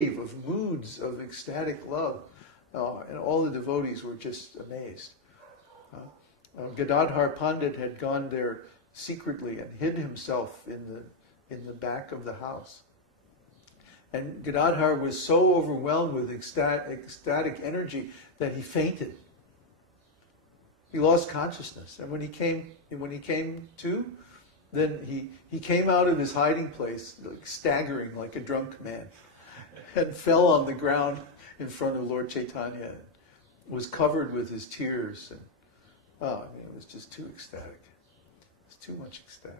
of moods of ecstatic love. And all the devotees were just amazed. Gadadhar Pandit had gone there secretly and hid himself in the back of the house. And Gadadhar was so overwhelmed with ecstatic energy that he fainted. He lost consciousness. And when he came to, then he came out of his hiding place, like staggering like a drunk man, and fell on the ground in front of Lord Caitanya, was covered with his tears, and it was just too ecstatic. It was too much ecstatic.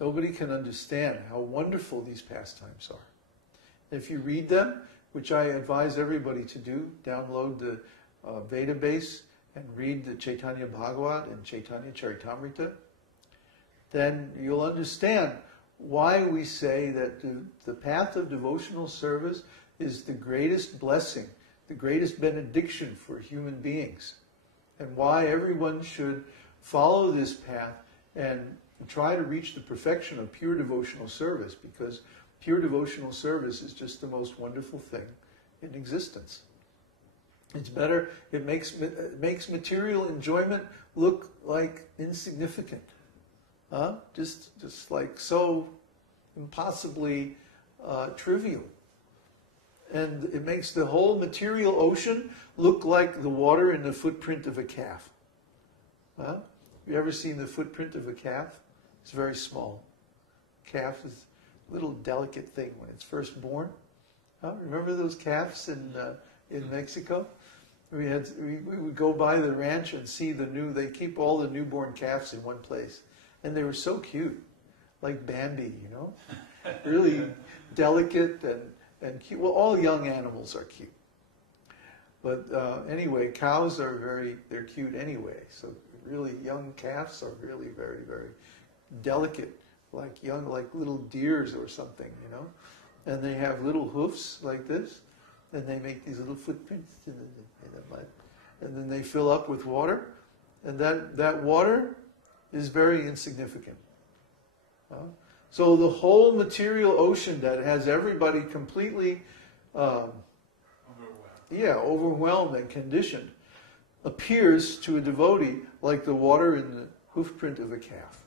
Nobody can understand how wonderful these pastimes are. If you read them, which I advise everybody to do, download the database and read the Caitanya-bhāgavata and Caitanya Charitamrita, then you'll understand why we say that the path of devotional service is the greatest blessing, the greatest benediction for human beings, and why everyone should follow this path and try to reach the perfection of pure devotional service, because pure devotional service is just the most wonderful thing in existence. It's better, it makes material enjoyment look like insignificant. Just like so impossibly trivial. And it makes the whole material ocean look like the water in the footprint of a calf. Have you ever seen the footprint of a calf? It's very small. Calf is a little delicate thing when it's first born. Remember those calves in Mexico? We would go by the ranch and see they keep all the newborn calves in one place. And they were so cute, like Bambi, really delicate and cute. Well, all young animals are cute. But anyway, cows they're cute anyway. So really young calves are really very, very delicate, like little deers or something, And they have little hoofs like this, and they make these little footprints in the mud. And then they fill up with water, and that water is very insignificant. So the whole material ocean that has everybody completely overwhelmed and conditioned appears to a devotee like the water in the hoofprint of a calf.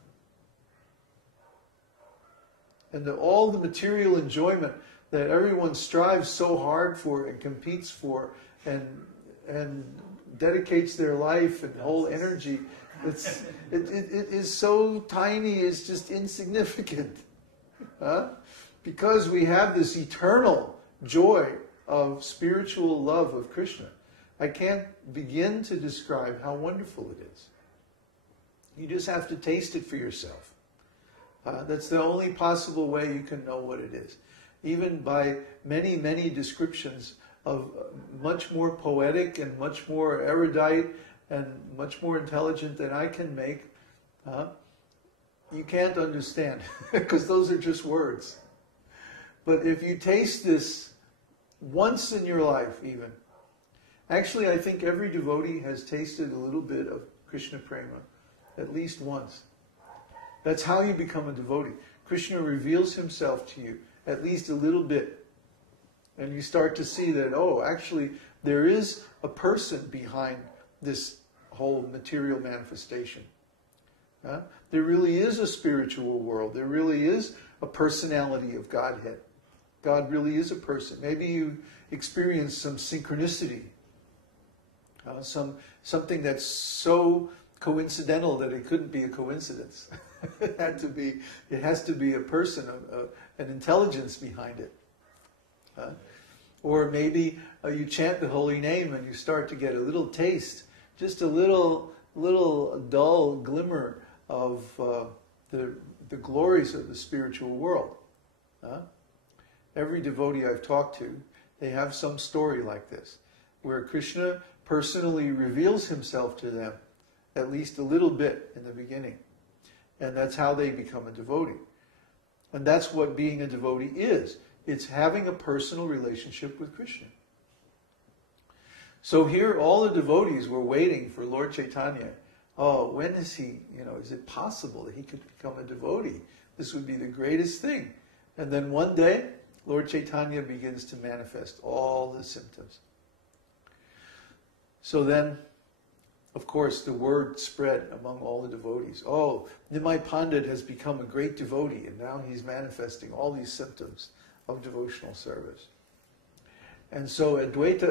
And all the material enjoyment that everyone strives so hard for and competes for and dedicates their life and whole energy, it is so tiny, it's just insignificant. Because we have this eternal joy of spiritual love of Krishna. I can't begin to describe how wonderful it is. You just have to taste it for yourself. That's the only possible way you can know what it is. Even by many, many descriptions of much more poetic and much more erudite and much more intelligent than I can make, you can't understand, because those are just words. But if you taste this once in your life even, actually I think every devotee has tasted a little bit of Krishna Prema, at least once. That's how you become a devotee. Krishna reveals himself to you at least a little bit. And you start to see that, actually, there is a person behind this whole material manifestation. There really is a spiritual world. There really is a personality of Godhead. God really is a person. Maybe you experience some synchronicity, something that's so coincidental that it couldn't be a coincidence. It has to be a person, an intelligence behind it. Or maybe you chant the holy name and you start to get a little taste, just a little dull glimmer of the glories of the spiritual world. Every devotee I've talked to, they have some story like this, where Krishna personally reveals himself to them, at least a little bit in the beginning. And that's how they become a devotee. And that's what being a devotee is. It's having a personal relationship with Krishna. So here all the devotees were waiting for Lord Caitanya. When is he, is it possible that he could become a devotee? This would be the greatest thing. And then one day, Lord Caitanya begins to manifest all the symptoms. So then, of course, the word spread among all the devotees. Oh, Nimai Pandit has become a great devotee, and now he's manifesting all these symptoms of devotional service. And so Advaita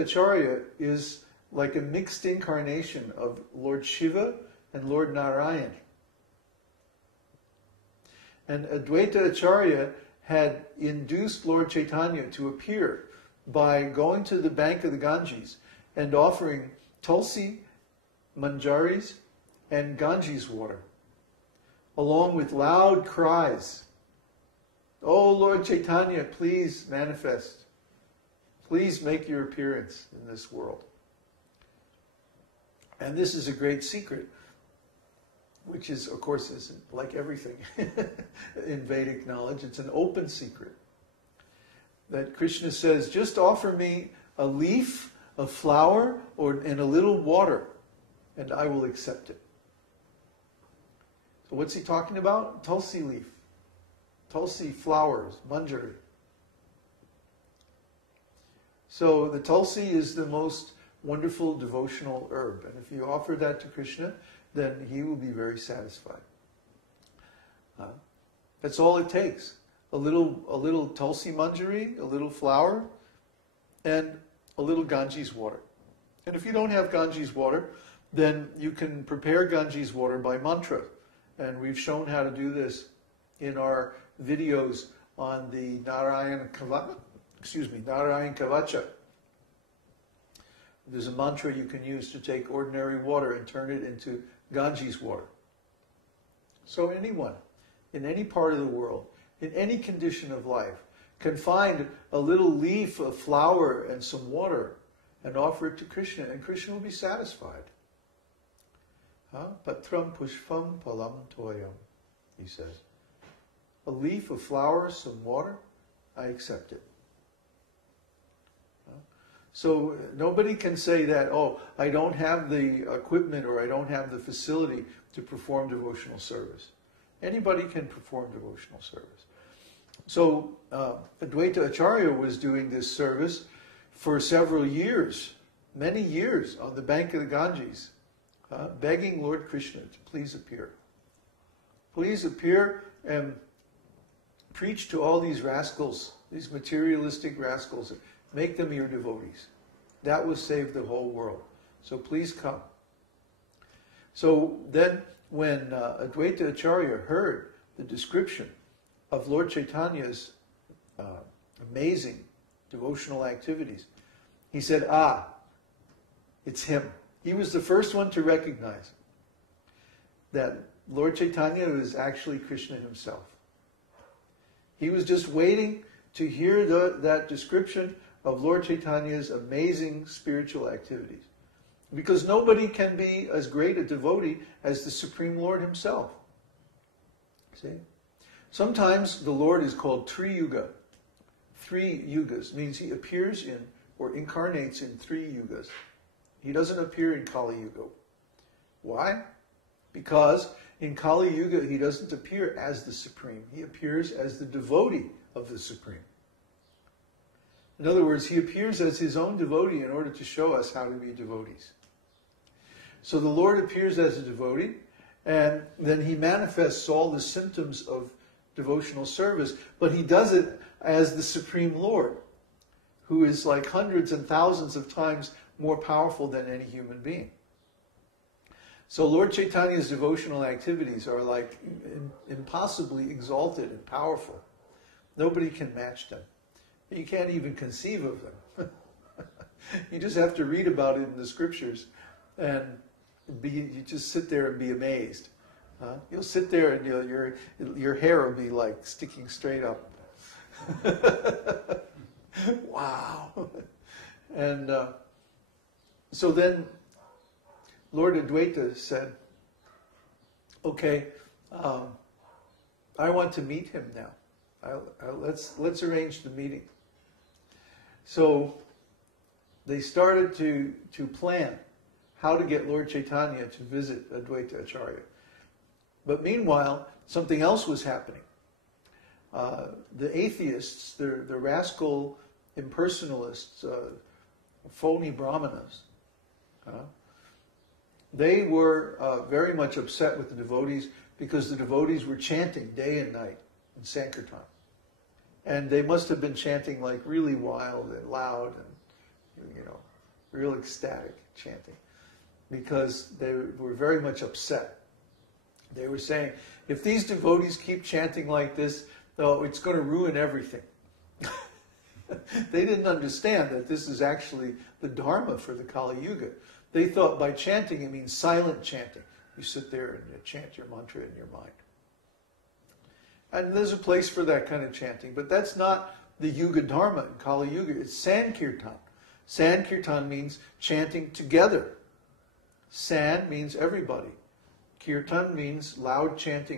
Acharya is like a mixed incarnation of Lord Shiva and Lord Narayan. And Advaita Acharya had induced Lord Caitanya to appear by going to the bank of the Ganges and offering tulsi, manjaris, and Ganges water, along with loud cries. Oh, Lord Caitanya, please manifest. Please make your appearance in this world. And this is a great secret, which is, of course, isn't like everything in Vedic knowledge. It's an open secret. That Krishna says, just offer me a leaf, a flower, and a little water, and I will accept it. So what's he talking about? Tulsi leaf, tulsi flowers, manjari. So the tulsi is the most wonderful devotional herb, and if you offer that to Krishna, then he will be very satisfied. That's all it takes. A little tulsi manjari, a little flower, and a little Ganges water. And if you don't have Ganges water, then you can prepare Ganges water by mantra. And we've shown how to do this in our videos on the Narayan Kavacha. There's a mantra you can use to take ordinary water and turn it into Ganges water. So anyone, in any part of the world, in any condition of life, can find a little leaf, a flower, and some water and offer it to Krishna, and Krishna will be satisfied. Patram pushpam palam toyam, he says. A leaf, a flower, some water, I accept it. So nobody can say that, oh, I don't have the equipment or I don't have the facility to perform devotional service. Anybody can perform devotional service. So Advaita Acharya was doing this service for several years, many years, on the bank of the Ganges, begging Lord Krishna to please appear. Please appear and preach to all these rascals, these materialistic rascals. Make them your devotees. That will save the whole world. So please come. So then when Advaita Acharya heard the description of Lord Caitanya's amazing devotional activities, he said, it's him. He was the first one to recognize that Lord Caitanya was actually Krishna himself. He was just waiting to hear that description of Lord Caitanya's amazing spiritual activities. Because nobody can be as great a devotee as the Supreme Lord himself. See? Sometimes the Lord is called Tri-yuga. 3 yugas means he appears in or incarnates in 3 yugas. He doesn't appear in Kali Yuga. Why? Because in Kali Yuga he doesn't appear as the Supreme. He appears as the devotee of the Supreme. In other words, he appears as his own devotee in order to show us how to be devotees. So the Lord appears as a devotee, and then he manifests all the symptoms of devotional service, but he does it as the Supreme Lord, who is like hundreds and thousands of times more powerful than any human being. So Lord Caitanya's devotional activities are like impossibly exalted and powerful. Nobody can match them. You can't even conceive of them. You just have to read about it in the scriptures, and you just sit there and be amazed. You'll sit there and your hair will be like sticking straight up. Wow. And so then Lord Advaita said, okay, I want to meet him now. Let's arrange the meeting. So they started to plan how to get Lord Caitanya to visit Advaita Acharya. But meanwhile, something else was happening. The atheists, the rascal impersonalists, phony brahmanas, they were very much upset with the devotees because the devotees were chanting day and night in Sankirtan. And they must have been chanting like really wild and loud and, real ecstatic chanting, because they were very much upset. They were saying, if these devotees keep chanting like this, though, it's going to ruin everything. They didn't understand that this is actually the Dharma for the Kali Yuga. They thought by chanting it means silent chanting. You sit there and you chant your mantra in your mind. And there's a place for that kind of chanting, but that's not the Yuga Dharma in Kali Yuga. It's Sankirtan. Sankirtan means chanting together. San means everybody. Kirtan means loud chanting.